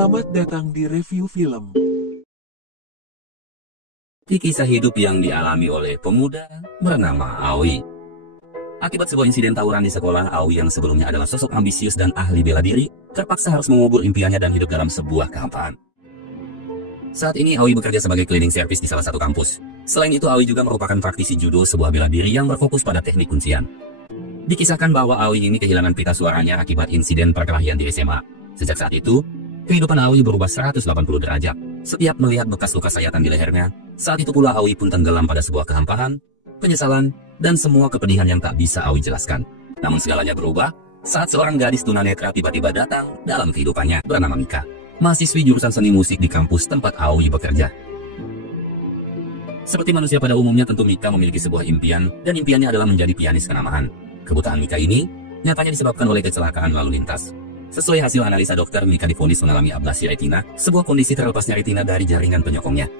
Selamat datang di review film. Di kisah hidup yang dialami oleh pemuda bernama Aoi. Akibat sebuah insiden tawuran di sekolah, Aoi yang sebelumnya adalah sosok ambisius dan ahli bela diri, terpaksa harus mengubur impiannya dan hidup dalam sebuah kehampaan. Saat ini Aoi bekerja sebagai cleaning service di salah satu kampus. Selain itu, Aoi juga merupakan praktisi judo, sebuah bela diri yang berfokus pada teknik kuncian. Dikisahkan bahwa Aoi ini kehilangan pita suaranya akibat insiden perkelahian di SMA. Sejak saat itu, kehidupan Aoi berubah 180 derajat. Setiap melihat bekas luka sayatan di lehernya, saat itu pula Aoi pun tenggelam pada sebuah kehampaan, penyesalan, dan semua kepedihan yang tak bisa Aoi jelaskan. Namun segalanya berubah saat seorang gadis tunanetra tiba-tiba datang dalam kehidupannya bernama Mika, mahasiswi jurusan seni musik di kampus tempat Aoi bekerja. Seperti manusia pada umumnya, tentu Mika memiliki sebuah impian, dan impiannya adalah menjadi pianis kenamaan. Kebutaan Mika ini nyatanya disebabkan oleh kecelakaan lalu lintas. Sesuai hasil analisa dokter, Mika divonis mengalami ablasi retina, sebuah kondisi terlepasnya retina dari jaringan penyokongnya.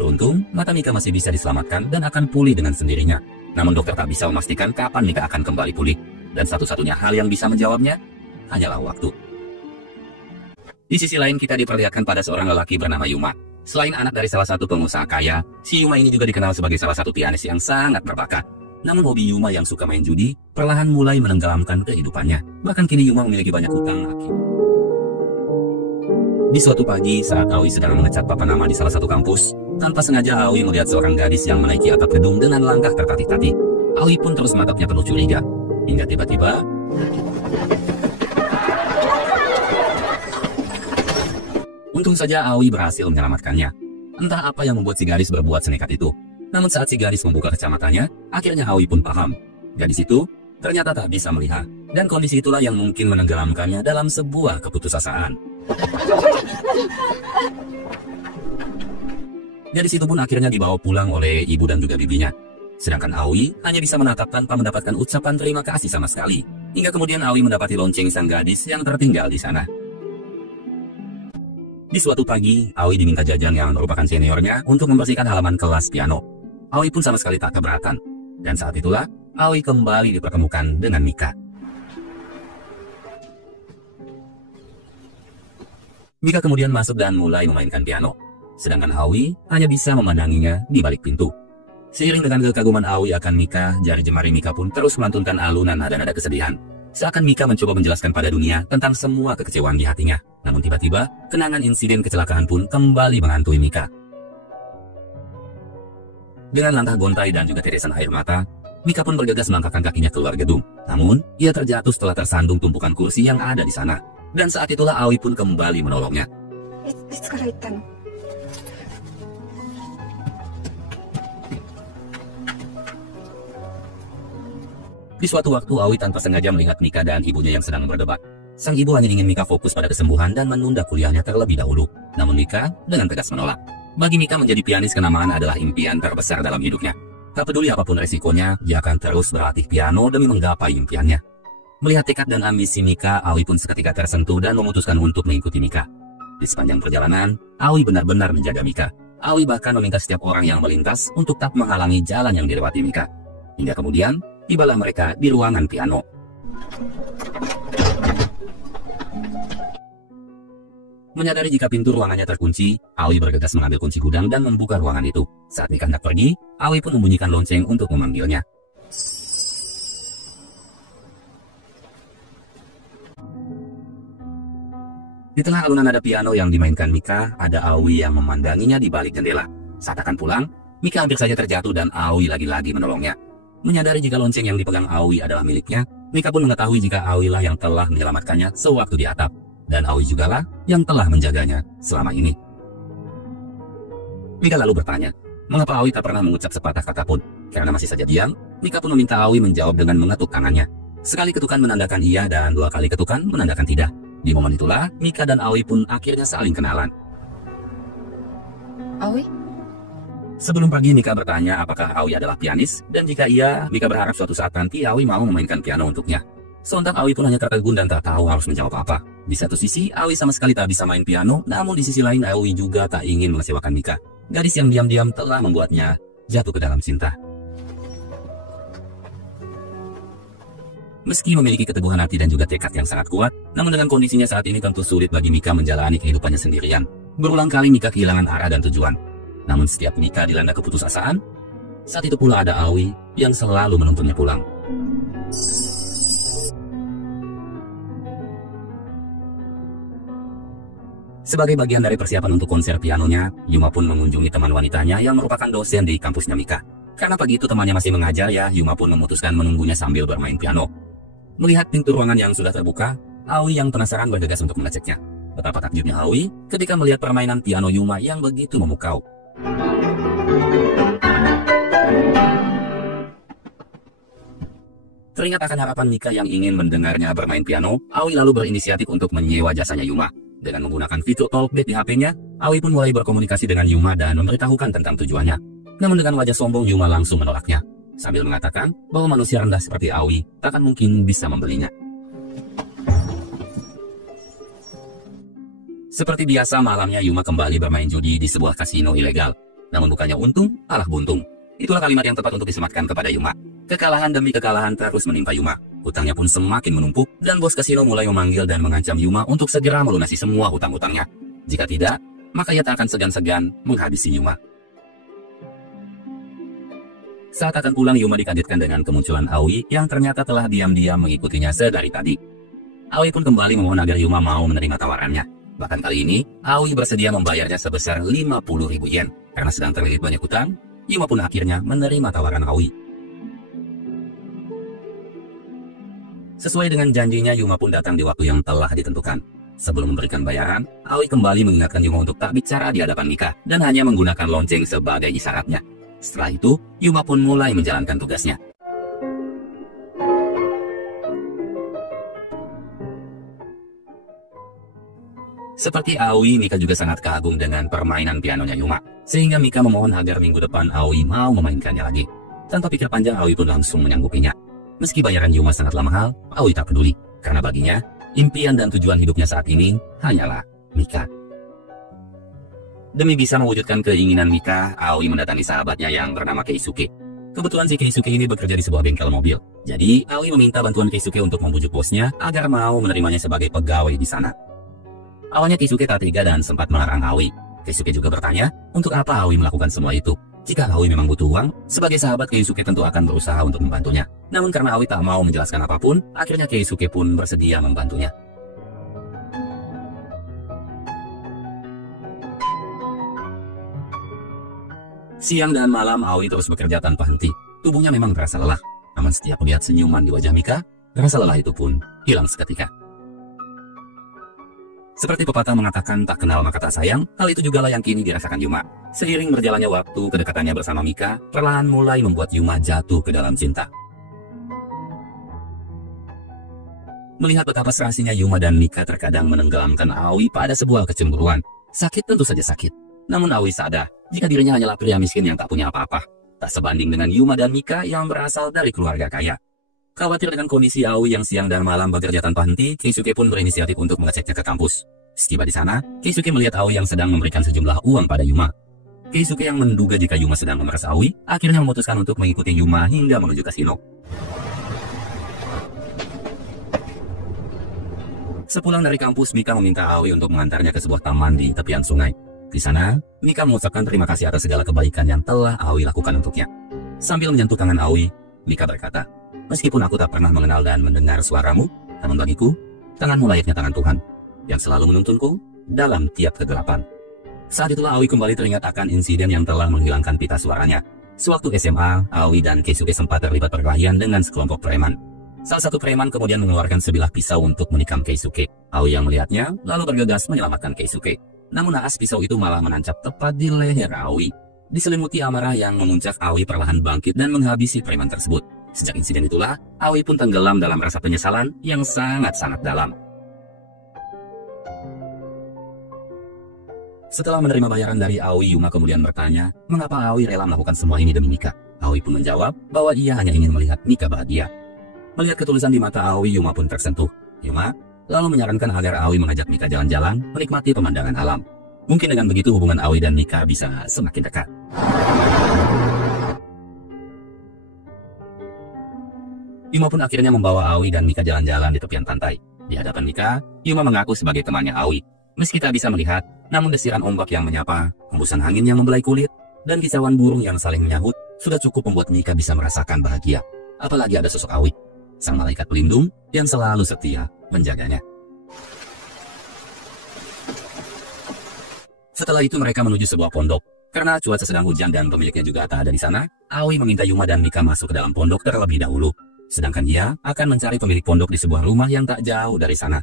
Beruntung, mata Mika masih bisa diselamatkan dan akan pulih dengan sendirinya. Namun dokter tak bisa memastikan kapan Mika akan kembali pulih, dan satu-satunya hal yang bisa menjawabnya hanyalah waktu. Di sisi lain, kita diperlihatkan pada seorang lelaki bernama Yuma. Selain anak dari salah satu pengusaha kaya, si Yuma ini juga dikenal sebagai salah satu pianis yang sangat berbakat. Namun hobi Yuma yang suka main judi perlahan mulai menenggelamkan kehidupannya. Bahkan kini Yuma memiliki banyak hutang akibat. Di suatu pagi saat Aoi sedang mengecat papan nama di salah satu kampus, tanpa sengaja Aoi melihat seorang gadis yang menaiki atap gedung dengan langkah tertatih-tatih. Aoi pun terus menatapnya penuh curiga, hingga tiba-tiba untung saja Aoi berhasil menyelamatkannya. Entah apa yang membuat si gadis berbuat senekat itu. Namun saat si gadis membuka kacamatanya, akhirnya Aoi pun paham. Gadis itu ternyata tak bisa melihat, dan kondisi itulah yang mungkin menenggelamkannya dalam sebuah keputusasaan. Gadis itu pun akhirnya dibawa pulang oleh ibu dan juga bibinya. Sedangkan Aoi hanya bisa menatap tanpa mendapatkan ucapan terima kasih sama sekali. Hingga kemudian Aoi mendapati lonceng sang gadis yang tertinggal di sana. Di suatu pagi, Aoi diminta Jajang yang merupakan seniornya untuk membersihkan halaman kelas piano. Aoi pun sama sekali tak keberatan. Dan saat itulah, Aoi kembali dipertemukan dengan Mika. Mika kemudian masuk dan mulai memainkan piano. Sedangkan Aoi hanya bisa memandanginya di balik pintu. Seiring dengan kekaguman Aoi akan Mika, jari jemari Mika pun terus melantunkan alunan nada-nada kesedihan. Seakan Mika mencoba menjelaskan pada dunia tentang semua kekecewaan di hatinya. Namun tiba-tiba, kenangan insiden kecelakaan pun kembali menghantui Mika. Dengan langkah gontai dan juga tetesan air mata, Mika pun bergegas melangkahkan kakinya keluar gedung. Namun, ia terjatuh setelah tersandung tumpukan kursi yang ada di sana. Dan saat itulah Aoi pun kembali menolongnya. Di suatu waktu, Aoi tanpa sengaja melihat Mika dan ibunya yang sedang berdebat. Sang ibu hanya ingin Mika fokus pada kesembuhan dan menunda kuliahnya terlebih dahulu. Namun Mika dengan tegas menolak. Bagi Mika, menjadi pianis kenamaan adalah impian terbesar dalam hidupnya. Tak peduli apapun resikonya, dia akan terus berlatih piano demi menggapai impiannya. Melihat tekad dan ambisi Mika, Aoi pun seketika tersentuh dan memutuskan untuk mengikuti Mika. Di sepanjang perjalanan, Aoi benar-benar menjaga Mika. Aoi bahkan meminta setiap orang yang melintas untuk tak menghalangi jalan yang dilewati Mika. Hingga kemudian, tibalah mereka di ruangan piano. Menyadari jika pintu ruangannya terkunci, Aoi bergegas mengambil kunci gudang dan membuka ruangan itu. Saat Mika hendak pergi, Aoi pun membunyikan lonceng untuk memanggilnya. Di tengah alunan nada piano yang dimainkan Mika, ada Aoi yang memandanginya di balik jendela. Saat akan pulang, Mika hampir saja terjatuh dan Aoi lagi-lagi menolongnya. Menyadari jika lonceng yang dipegang Aoi adalah miliknya, Mika pun mengetahui jika Aoi lah yang telah menyelamatkannya sewaktu di atap. Dan Aoi jugalah yang telah menjaganya selama ini. Mika lalu bertanya, mengapa Aoi tak pernah mengucap sepatah kata pun? Karena masih saja diam, Mika pun meminta Aoi menjawab dengan mengetuk tangannya. Sekali ketukan menandakan iya dan dua kali ketukan menandakan tidak. Di momen itulah, Mika dan Aoi pun akhirnya saling kenalan. Aoi? Sebelum pergi, Mika bertanya apakah Aoi adalah pianis, dan jika iya, Mika berharap suatu saat nanti Aoi mau memainkan piano untuknya. Sontak Aoi pun hanya tertegun dan tak tahu harus menjawab apa. Di satu sisi, Aoi sama sekali tak bisa main piano, namun di sisi lain Aoi juga tak ingin mengecewakan Mika. Gadis yang diam-diam telah membuatnya jatuh ke dalam cinta. Meski memiliki keteguhan hati dan juga tekad yang sangat kuat, namun dengan kondisinya saat ini tentu sulit bagi Mika menjalani kehidupannya sendirian. Berulang kali Mika kehilangan arah dan tujuan. Namun setiap Mika dilanda keputusasaan, saat itu pula ada Aoi yang selalu menuntunnya pulang. Sebagai bagian dari persiapan untuk konser pianonya, Yuma pun mengunjungi teman wanitanya yang merupakan dosen di kampusnya Mika. Karena pagi itu temannya masih mengajar ya, Yuma pun memutuskan menunggunya sambil bermain piano. Melihat pintu ruangan yang sudah terbuka, Aoi yang penasaran bergegas untuk mengeceknya. Betapa takjubnya Aoi ketika melihat permainan piano Yuma yang begitu memukau. Teringat akan harapan Mika yang ingin mendengarnya bermain piano, Aoi lalu berinisiatif untuk menyewa jasanya Yuma. Dengan menggunakan fitur talkback di HP-nya, Aoi pun mulai berkomunikasi dengan Yuma dan memberitahukan tentang tujuannya. Namun dengan wajah sombong, Yuma langsung menolaknya, sambil mengatakan bahwa manusia rendah seperti Aoi takkan mungkin bisa membelinya. Seperti biasa, malamnya Yuma kembali bermain judi di sebuah kasino ilegal. Namun bukannya untung, malah buntung. Itulah kalimat yang tepat untuk disematkan kepada Yuma. Kekalahan demi kekalahan terus menimpa Yuma. Hutangnya pun semakin menumpuk, dan bos kasino mulai memanggil dan mengancam Yuma untuk segera melunasi semua hutang-hutangnya. Jika tidak, maka ia tak akan segan-segan menghabisi Yuma. Saat akan pulang, Yuma dikagetkan dengan kemunculan Aoi yang ternyata telah diam-diam mengikutinya sedari tadi. Aoi pun kembali memohon agar Yuma mau menerima tawarannya. Bahkan kali ini, Aoi bersedia membayarnya sebesar 50.000 yen. Karena sedang terlilit banyak hutang, Yuma pun akhirnya menerima tawaran Aoi. Sesuai dengan janjinya, Yuma pun datang di waktu yang telah ditentukan. Sebelum memberikan bayaran, Aoi kembali mengingatkan Yuma untuk tak bicara di hadapan Mika dan hanya menggunakan lonceng sebagai isyaratnya. Setelah itu, Yuma pun mulai menjalankan tugasnya. Seperti Aoi, Mika juga sangat kagum dengan permainan pianonya Yuma. Sehingga Mika memohon agar minggu depan Aoi mau memainkannya lagi. Tanpa pikir panjang, Aoi pun langsung menyanggupinya. Meski bayaran Yuma sangatlah mahal, Aoi tak peduli. Karena baginya, impian dan tujuan hidupnya saat ini hanyalah Mika. Demi bisa mewujudkan keinginan Mika, Aoi mendatangi sahabatnya yang bernama Keisuke. Kebetulan si Keisuke ini bekerja di sebuah bengkel mobil. Jadi, Aoi meminta bantuan Keisuke untuk membujuk bosnya agar mau menerimanya sebagai pegawai di sana. Awalnya Keisuke tak tega dan sempat melarang Aoi. Keisuke juga bertanya, untuk apa Aoi melakukan semua itu? Jika Aoi memang butuh uang, sebagai sahabat Keisuke tentu akan berusaha untuk membantunya. Namun karena Aoi tak mau menjelaskan apapun, akhirnya Keisuke pun bersedia membantunya. Siang dan malam Aoi terus bekerja tanpa henti. Tubuhnya memang terasa lelah. Namun setiap melihat senyuman di wajah Mika, rasa lelah itu pun hilang seketika. Seperti pepatah mengatakan tak kenal maka tak sayang, hal itu jugalah yang kini dirasakan Yuma. Seiring berjalannya waktu, kedekatannya bersama Mika perlahan mulai membuat Yuma jatuh ke dalam cinta. Melihat betapa serasinya Yuma dan Mika terkadang menenggelamkan Aoi pada sebuah kecemburuan. Sakit tentu saja sakit. Namun Aoi sadar jika dirinya hanyalah pria miskin yang tak punya apa-apa. Tak sebanding dengan Yuma dan Mika yang berasal dari keluarga kaya. Khawatir dengan kondisi Aoi yang siang dan malam bekerja tanpa henti, Keisuke pun berinisiatif untuk mengeceknya ke kampus. Setiba di sana, Keisuke melihat Aoi yang sedang memberikan sejumlah uang pada Yuma. Keisuke yang menduga jika Yuma sedang memeras Aoi, akhirnya memutuskan untuk mengikuti Yuma hingga menuju kasino. Sepulang dari kampus, Mika meminta Aoi untuk mengantarnya ke sebuah taman di tepian sungai. Di sana, Mika mengucapkan terima kasih atas segala kebaikan yang telah Aoi lakukan untuknya. Sambil menyentuh tangan Aoi, Mika berkata, "Meskipun aku tak pernah mengenal dan mendengar suaramu, namun bagiku, tanganmu layaknya tangan Tuhan, yang selalu menuntunku dalam tiap kegelapan." Saat itulah Aoi kembali teringat akan insiden yang telah menghilangkan pita suaranya. Sewaktu SMA, Aoi dan Keisuke sempat terlibat perkelahian dengan sekelompok preman. Salah satu preman kemudian mengeluarkan sebilah pisau untuk menikam Keisuke. Aoi yang melihatnya, lalu bergegas menyelamatkan Keisuke. Namun naas pisau itu malah menancap tepat di leher Aoi. Diselimuti amarah yang memuncak, Aoi perlahan bangkit dan menghabisi preman tersebut. Sejak insiden itulah, Aoi pun tenggelam dalam rasa penyesalan yang sangat-sangat dalam. Setelah menerima bayaran dari Aoi, Yuma kemudian bertanya, mengapa Aoi rela melakukan semua ini demi Mika? Aoi pun menjawab bahwa ia hanya ingin melihat Mika bahagia. Melihat ketulusan di mata Aoi, Yuma pun tersentuh. Yuma lalu menyarankan agar Aoi mengajak Mika jalan-jalan, menikmati pemandangan alam. Mungkin dengan begitu hubungan Aoi dan Mika bisa semakin dekat. Yuma pun akhirnya membawa Aoi dan Mika jalan-jalan di tepian pantai. Di hadapan Mika, Yuma mengaku sebagai temannya Aoi. Meski tak bisa melihat, namun desiran ombak yang menyapa, hembusan angin yang membelai kulit, dan kicauan burung yang saling menyahut sudah cukup membuat Mika bisa merasakan bahagia. Apalagi ada sosok Aoi, sang malaikat pelindung yang selalu setia menjaganya. Setelah itu mereka menuju sebuah pondok. Karena cuaca sedang hujan dan pemiliknya juga tak ada di sana, Aoi meminta Yuma dan Mika masuk ke dalam pondok terlebih dahulu. Sedangkan ia akan mencari pemilik pondok di sebuah rumah yang tak jauh dari sana.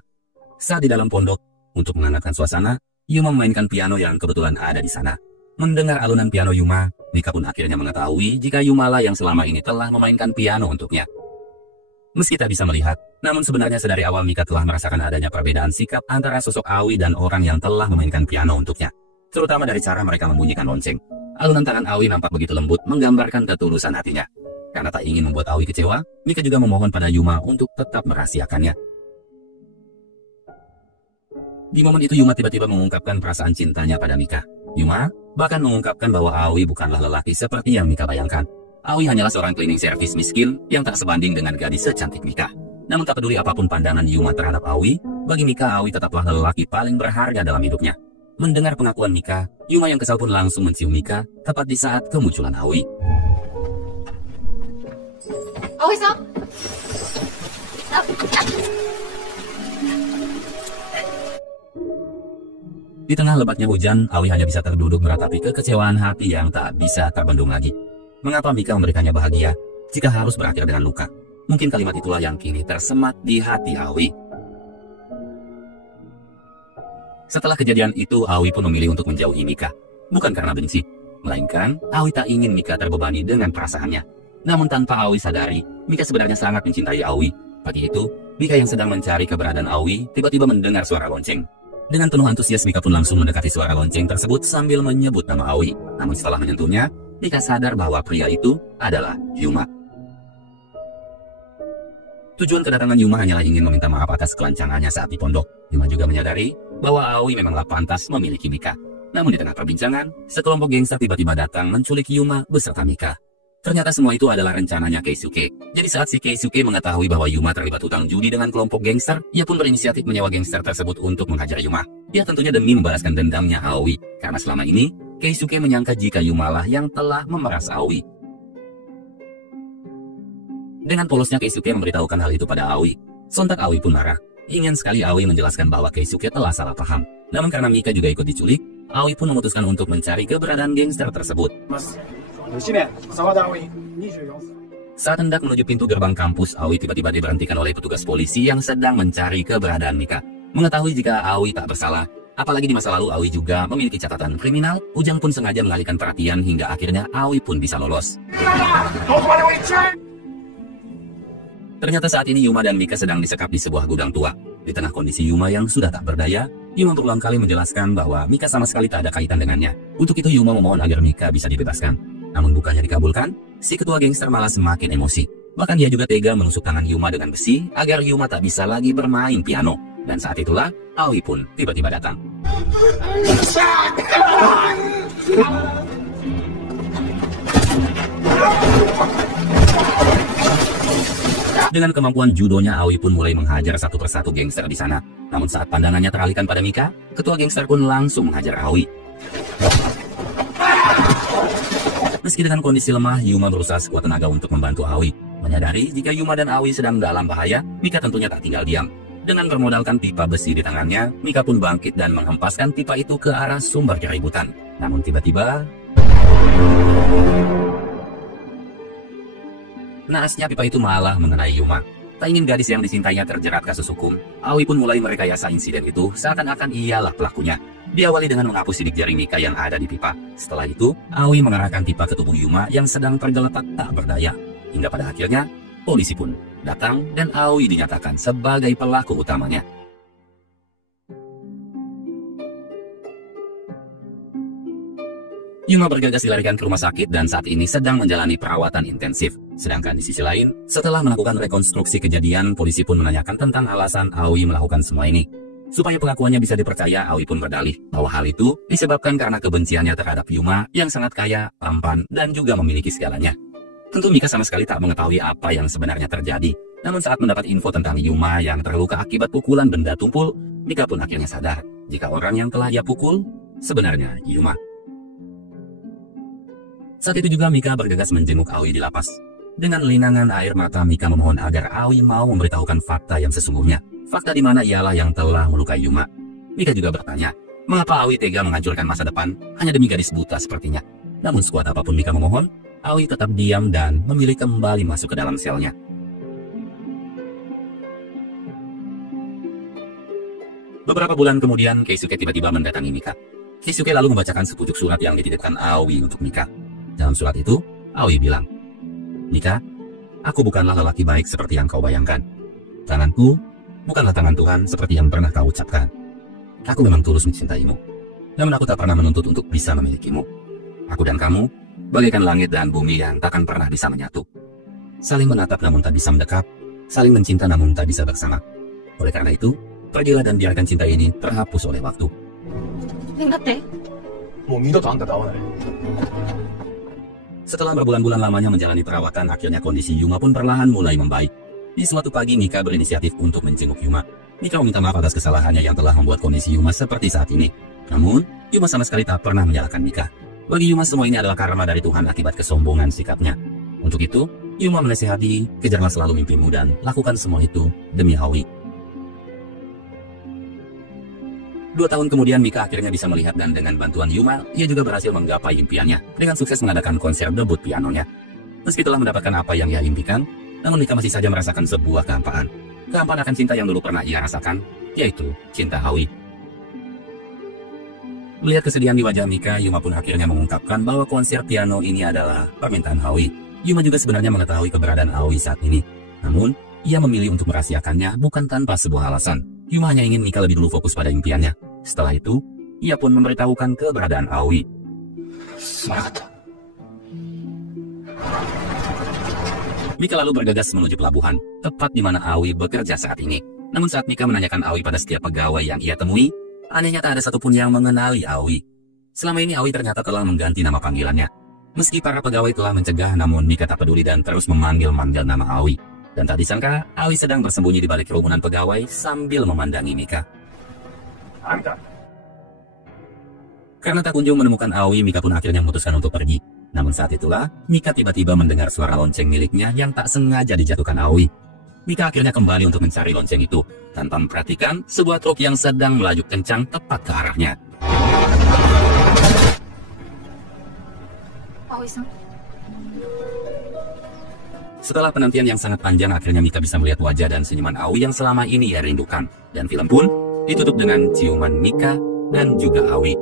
Saat di dalam pondok, untuk menghangatkan suasana, Yuma memainkan piano yang kebetulan ada di sana. Mendengar alunan piano Yuma, Mika pun akhirnya mengetahui jika Yuma lah yang selama ini telah memainkan piano untuknya. Meski tak bisa melihat, namun sebenarnya sedari awal Mika telah merasakan adanya perbedaan sikap antara sosok Aoi dan orang yang telah memainkan piano untuknya. Terutama dari cara mereka membunyikan lonceng. Alunan tangan Aoi nampak begitu lembut, menggambarkan ketulusan hatinya. Karena tak ingin membuat Aoi kecewa, Mika juga memohon pada Yuma untuk tetap merahasiakannya. Di momen itu Yuma tiba-tiba mengungkapkan perasaan cintanya pada Mika. Yuma bahkan mengungkapkan bahwa Aoi bukanlah lelaki seperti yang Mika bayangkan. Aoi hanyalah seorang cleaning service miskin yang tak sebanding dengan gadis secantik Mika. Namun tak peduli apapun pandangan Yuma terhadap Aoi, bagi Mika Aoi tetaplah lelaki paling berharga dalam hidupnya. Mendengar pengakuan Mika, Yuma yang kesal pun langsung mencium Mika tepat di saat kemunculan Aoi. Aoi-san. Di tengah lebatnya hujan, Aoi hanya bisa terduduk meratapi kekecewaan hati yang tak bisa terbendung lagi. Mengapa Mika memberikannya bahagia jika harus berakhir dengan luka? Mungkin kalimat itulah yang kini tersemat di hati Aoi. Setelah kejadian itu, Aoi pun memilih untuk menjauhi Mika. Bukan karena benci, melainkan Aoi tak ingin Mika terbebani dengan perasaannya. Namun tanpa Aoi sadari, Mika sebenarnya sangat mencintai Aoi. Pagi itu, Mika yang sedang mencari keberadaan Aoi tiba-tiba mendengar suara lonceng. Dengan penuh antusias, Mika pun langsung mendekati suara lonceng tersebut sambil menyebut nama Aoi. Namun setelah menyentuhnya, Mika sadar bahwa pria itu adalah Yuma. Tujuan kedatangan Yuma hanyalah ingin meminta maaf atas kelancangannya saat di pondok. Yuma juga menyadari bahwa Aoi memanglah pantas memiliki Mika. Namun di tengah perbincangan, sekelompok gangster tiba-tiba datang menculik Yuma beserta Mika. Ternyata semua itu adalah rencananya Keisuke. Jadi saat si Keisuke mengetahui bahwa Yuma terlibat hutang judi dengan kelompok gangster, ia pun berinisiatif menyewa gangster tersebut untuk menghajar Yuma. Ia tentunya demi membalaskan dendamnya Aoi, karena selama ini Keisuke menyangka jika Yuma lah yang telah memeras Aoi. Dengan polosnya Keisuke memberitahukan hal itu pada Aoi. Sontak Aoi pun marah. Ingin sekali Aoi menjelaskan bahwa Keisuke telah salah paham. Namun karena Mika juga ikut diculik, Aoi pun memutuskan untuk mencari keberadaan gangster tersebut. Saat hendak menuju pintu gerbang kampus, Aoi tiba-tiba diberhentikan oleh petugas polisi yang sedang mencari keberadaan Mika. Mengetahui jika Aoi tak bersalah, apalagi di masa lalu Aoi juga memiliki catatan kriminal, Ujang pun sengaja mengalihkan perhatian hingga akhirnya Aoi pun bisa lolos. Ternyata saat ini Yuma dan Mika sedang disekap di sebuah gudang tua. Di tengah kondisi Yuma yang sudah tak berdaya, Yuma berulang kali menjelaskan bahwa Mika sama sekali tak ada kaitan dengannya. Untuk itu Yuma memohon agar Mika bisa dibebaskan. Namun bukannya dikabulkan, si ketua gangster malah semakin emosi. Bahkan dia juga tega menusuk tangan Yuma dengan besi agar Yuma tak bisa lagi bermain piano. Dan saat itulah Aoi pun tiba-tiba datang. Dengan kemampuan judonya, Aoi pun mulai menghajar satu persatu gangster di sana. Namun saat pandangannya teralihkan pada Mika, ketua gangster pun langsung menghajar Aoi. Meski dengan kondisi lemah, Yuma berusaha sekuat tenaga untuk membantu Aoi. Menyadari jika Yuma dan Aoi sedang dalam bahaya, Mika tentunya tak tinggal diam. Dengan bermodalkan pipa besi di tangannya, Mika pun bangkit dan menghempaskan pipa itu ke arah sumber keributan. Namun tiba-tiba, naasnya pipa itu malah mengenai Yuma. Tak ingin gadis yang disintainya terjerat kasus hukum, Aoi pun mulai merekayasa insiden itu seakan-akan ialah pelakunya. Diawali dengan menghapus sidik jari Mika yang ada di pipa. Setelah itu, Aoi mengarahkan pipa ke tubuh Yuma yang sedang tergeletak tak berdaya. Hingga pada akhirnya, polisi pun datang dan Aoi dinyatakan sebagai pelaku utamanya. Yuma bergegas dilarikan ke rumah sakit dan saat ini sedang menjalani perawatan intensif. Sedangkan di sisi lain, setelah melakukan rekonstruksi kejadian, polisi pun menanyakan tentang alasan Aoi melakukan semua ini. Supaya pengakuannya bisa dipercaya, Aoi pun berdalih bahwa hal itu disebabkan karena kebenciannya terhadap Yuma yang sangat kaya, tampan, dan juga memiliki segalanya. Tentu Mika sama sekali tak mengetahui apa yang sebenarnya terjadi. Namun saat mendapat info tentang Yuma yang terluka akibat pukulan benda tumpul, Mika pun akhirnya sadar jika orang yang telah ia pukul sebenarnya Yuma. Saat itu juga Mika bergegas menjenguk Aoi di lapas. Dengan linangan air mata, Mika memohon agar Aoi mau memberitahukan fakta yang sesungguhnya. Fakta di mana ialah yang telah melukai Yuma. Mika juga bertanya, mengapa Aoi tega menghancurkan masa depan hanya demi gadis buta sepertinya. Namun sekuat apapun Mika memohon, Aoi tetap diam dan memilih kembali masuk ke dalam selnya. Beberapa bulan kemudian, Keisuke tiba-tiba mendatangi Mika. Keisuke lalu membacakan sepucuk surat yang dititipkan Aoi untuk Mika. Dalam surat itu, Aoi bilang, "Mika, aku bukanlah lelaki baik seperti yang kau bayangkan. Tanganku bukanlah tangan Tuhan seperti yang pernah kau ucapkan. Aku memang tulus mencintaimu. Namun aku tak pernah menuntut untuk bisa memilikimu. Aku dan kamu bagaikan langit dan bumi yang takkan pernah bisa menyatu. Saling menatap namun tak bisa mendekat, saling mencinta namun tak bisa bersama. Oleh karena itu, pergilah dan biarkan cinta ini terhapus oleh waktu." Setelah berbulan-bulan lamanya menjalani perawatan, akhirnya kondisi Yuma pun perlahan mulai membaik. Di suatu pagi, Mika berinisiatif untuk menjenguk Yuma. Mika meminta maaf atas kesalahannya yang telah membuat kondisi Yuma seperti saat ini. Namun, Yuma sama sekali tak pernah menyalahkan Mika. Bagi Yuma, semua ini adalah karma dari Tuhan akibat kesombongan sikapnya. Untuk itu, Yuma menasihati, kejarlah selalu mimpimu dan lakukan semua itu demi Aoi. 2 tahun kemudian, Mika akhirnya bisa melihat dan dengan bantuan Yuma, ia juga berhasil menggapai impiannya dengan sukses mengadakan konser debut pianonya. Meski telah mendapatkan apa yang ia impikan, namun Mika masih saja merasakan sebuah kehampaan. Kehampaan akan cinta yang dulu pernah ia rasakan, yaitu cinta Aoi. Melihat kesedihan di wajah Mika, Yuma pun akhirnya mengungkapkan bahwa konser piano ini adalah permintaan Aoi. Yuma juga sebenarnya mengetahui keberadaan Aoi saat ini. Namun, ia memilih untuk merahasiakannya bukan tanpa sebuah alasan. Yuma hanya ingin Mika lebih dulu fokus pada impiannya. Setelah itu, ia pun memberitahukan keberadaan Aoi. Mika lalu bergegas menuju pelabuhan, tepat di mana Aoi bekerja saat ini. Namun saat Mika menanyakan Aoi pada setiap pegawai yang ia temui, anehnya tak ada satupun yang mengenali Aoi. Selama ini Aoi ternyata telah mengganti nama panggilannya. Meski para pegawai telah mencegah, namun Mika tak peduli dan terus memanggil-manggil nama Aoi. Dan tak disangka, Aoi sedang bersembunyi di balik kerumunan pegawai sambil memandangi Mika. Karena tak kunjung menemukan Aoi, Mika pun akhirnya memutuskan untuk pergi. Namun saat itulah, Mika tiba-tiba mendengar suara lonceng miliknya yang tak sengaja dijatuhkan Aoi. Mika akhirnya kembali untuk mencari lonceng itu, tanpa memperhatikan sebuah truk yang sedang melaju kencang tepat ke arahnya. Aoi-san. Setelah penantian yang sangat panjang, akhirnya Mika bisa melihat wajah dan senyuman Aoi yang selama ini ia rindukan. Dan film pun ditutup dengan ciuman Mika dan juga Aoi.